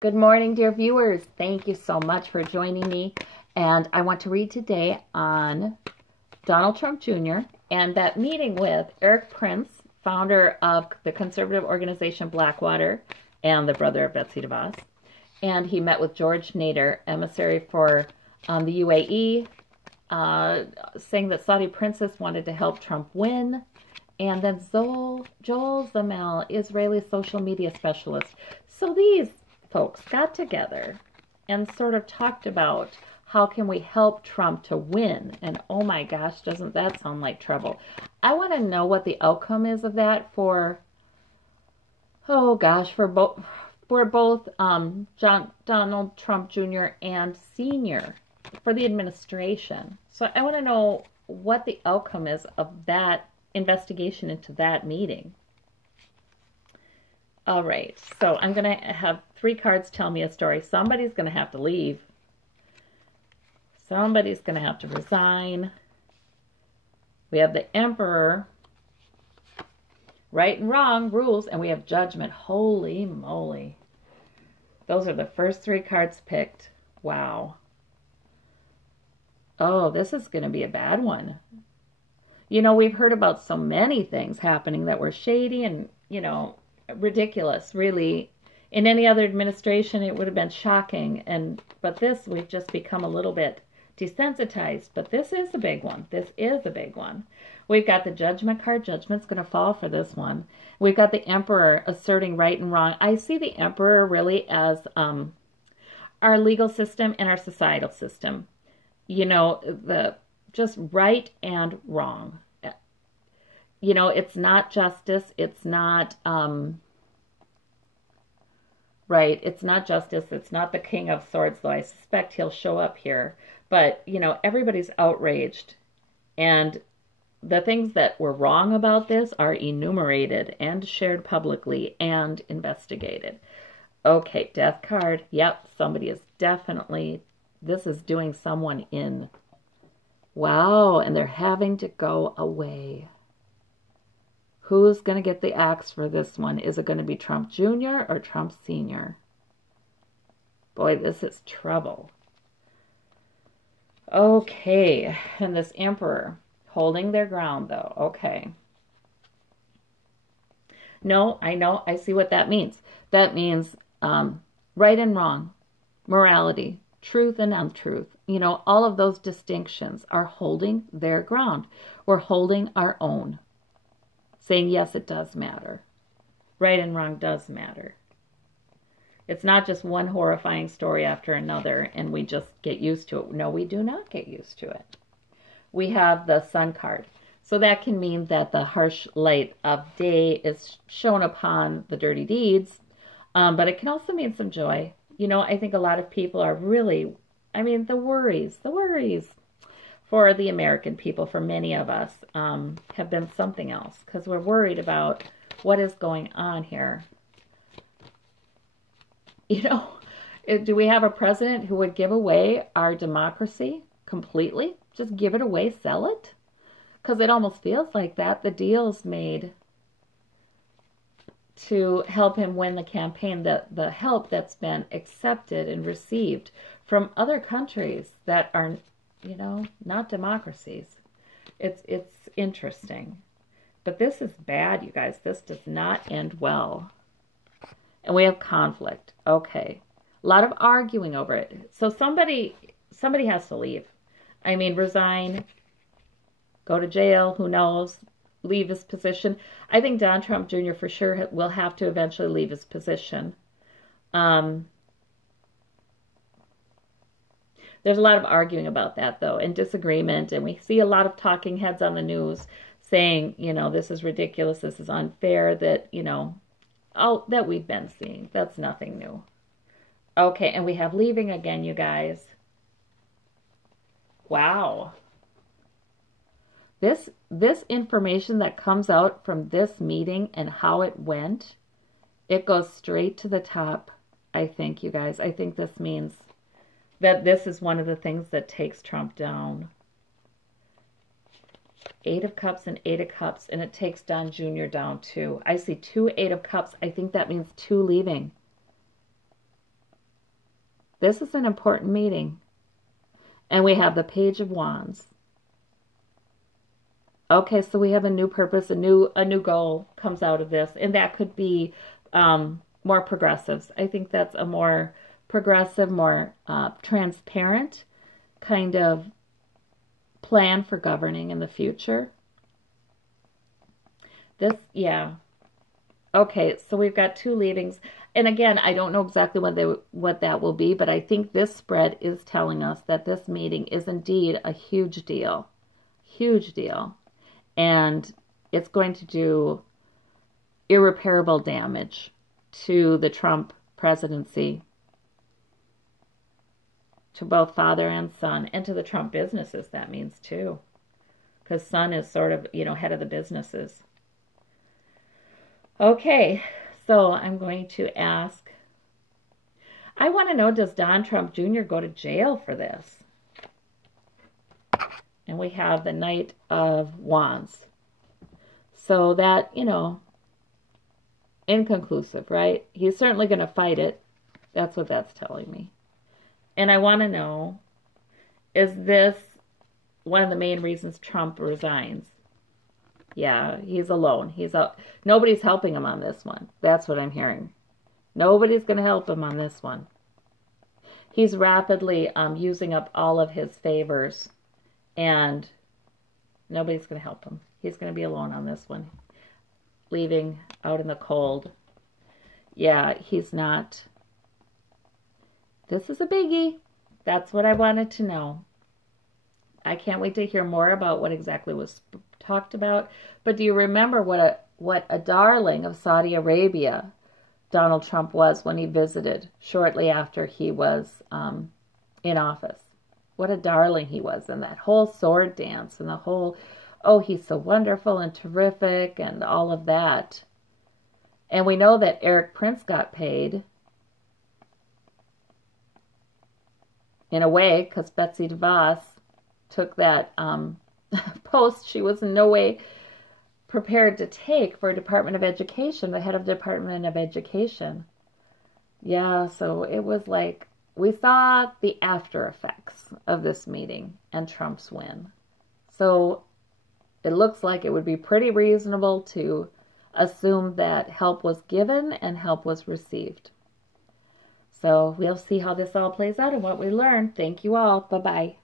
Good morning, dear viewers. Thank you so much for joining me. And I want to read today on Donald Trump Jr. and that meeting with Erik Prince, founder of the conservative organization Blackwater and the brother of Betsy DeVos. And he met with George Nader, emissary for the UAE, saying that Saudi princess wanted to help Trump win. And then Joel Zamel, Israeli social media specialist. So these folks got together and sort of talked about how can we help Trump to win. And oh my gosh, doesn't that sound like trouble? I want to know what the outcome is of that for, oh gosh, for both Donald Trump Jr. and Sr. for the administration. So I want to know what the outcome is of that investigation into that meeting. All right, so I'm going to have 3 cards tell me a story. Somebody's going to have to leave. Somebody's going to have to resign. We have the Emperor, right and wrong, rules, and we have Judgment. Holy moly. Those are the first 3 cards picked. Wow. Oh, this is going to be a bad one. You know, we've heard about so many things happening that were shady and, you know, ridiculous, really. In any other administration, it would have been shocking. But this, we've just become a little bit desensitized. But this is a big one. This is a big one. We've got the Judgment card. Judgment's going to fall for this one. We've got the Emperor asserting right and wrong. I see the Emperor really as our legal system and our societal system. You know, just right and wrong. You know, it's not justice. It's not, right. It's not justice. It's not the King of Swords, though I suspect he'll show up here. But, you know, everybody's outraged. And the things that were wrong about this are enumerated and shared publicly and investigated. Okay, Death card. Yep, somebody is definitely, this is doing someone in. Wow, and they're having to go away. Who's going to get the axe for this one? Is it going to be Trump Jr. or Trump Sr.? Boy, this is trouble. Okay, and this Emperor holding their ground, though. Okay. No, I know. I see what that means. That means right and wrong, morality, truth and untruth. You know, all of those distinctions are holding their ground. We're holding our own. Saying, yes, it does matter. Right and wrong does matter. It's not just one horrifying story after another and we just get used to it. No, we do not get used to it. We have the Sun card. So that can mean that the harsh light of day is shown upon the dirty deeds. But it can also mean some joy. You know, I think a lot of people are really, I mean, the worries for the American people, for many of us, have been something else because we're worried about what is going on here. You know, do we have a president who would give away our democracy completely? Just give it away, sell it? Because it almost feels like that. The deals made to help him win the campaign, the help that's been accepted and received from other countries that are, you know, not democracies. It's interesting. But this is bad, you guys. This does not end well. And we have conflict. Okay. A lot of arguing over it. So somebody has to leave. I mean, resign, go to jail, who knows, leave his position. I think Donald Trump Jr. for sure will have to eventually leave his position. There's a lot of arguing about that, though, and disagreement. And we see a lot of talking heads on the news saying, you know, this is ridiculous, this is unfair, that, you know, oh, that we've been seeing. That's nothing new. Okay, and we have leaving again, you guys. Wow. This information that comes out from this meeting and how it went, it goes straight to the top, I think, you guys. I think this means that this is one of the things that takes Trump down. 8 of Cups and 8 of Cups, and it takes Don Jr. down too. I see 2 8 of Cups. I think that means 2 leaving. This is an important meeting. And we have the Page of Wands. Okay, so we have a new purpose, a new goal comes out of this. And that could be more progressives. I think that's a more progressive, more transparent kind of plan for governing in the future. This, yeah. Okay, so we've got 2 leavings. And again, I don't know exactly what that will be, but I think this spread is telling us that this meeting is indeed a huge deal. Huge deal. And it's going to do irreparable damage to the Trump presidency, to both father and son, and to the Trump businesses, that means too. Because son is sort of, head of the businesses. Okay, so I'm going to ask, I want to know, does Don Trump Jr. go to jail for this? And we have the Knight of Wands. So that, inconclusive, right? He's certainly going to fight it. That's what that's telling me. And I want to know, is this one of the main reasons Trump resigns? Yeah, he's alone. Nobody's helping him on this one. That's what I'm hearing. Nobody's going to help him on this one. He's rapidly using up all of his favors, and nobody's going to help him. He's going to be alone on this one, leaving out in the cold. Yeah, he's not. This is a biggie. That's what I wanted to know. I can't wait to hear more about what exactly was talked about. But do you remember what a darling of Saudi Arabia Donald Trump was when he visited shortly after he was in office? What a darling he was. And that whole sword dance and the whole, oh, he's so wonderful and terrific and all of that. And we know that Erik Prince got paid in a way because Betsy DeVos took that post she was in no way prepared to take for Department of Education, the head of Department of Education. Yeah, so it was like we saw the after effects of this meeting and Trump's win. So it looks like it would be pretty reasonable to assume that help was given and help was received. So we'll see how this all plays out and what we learn. Thank you all. Bye-bye.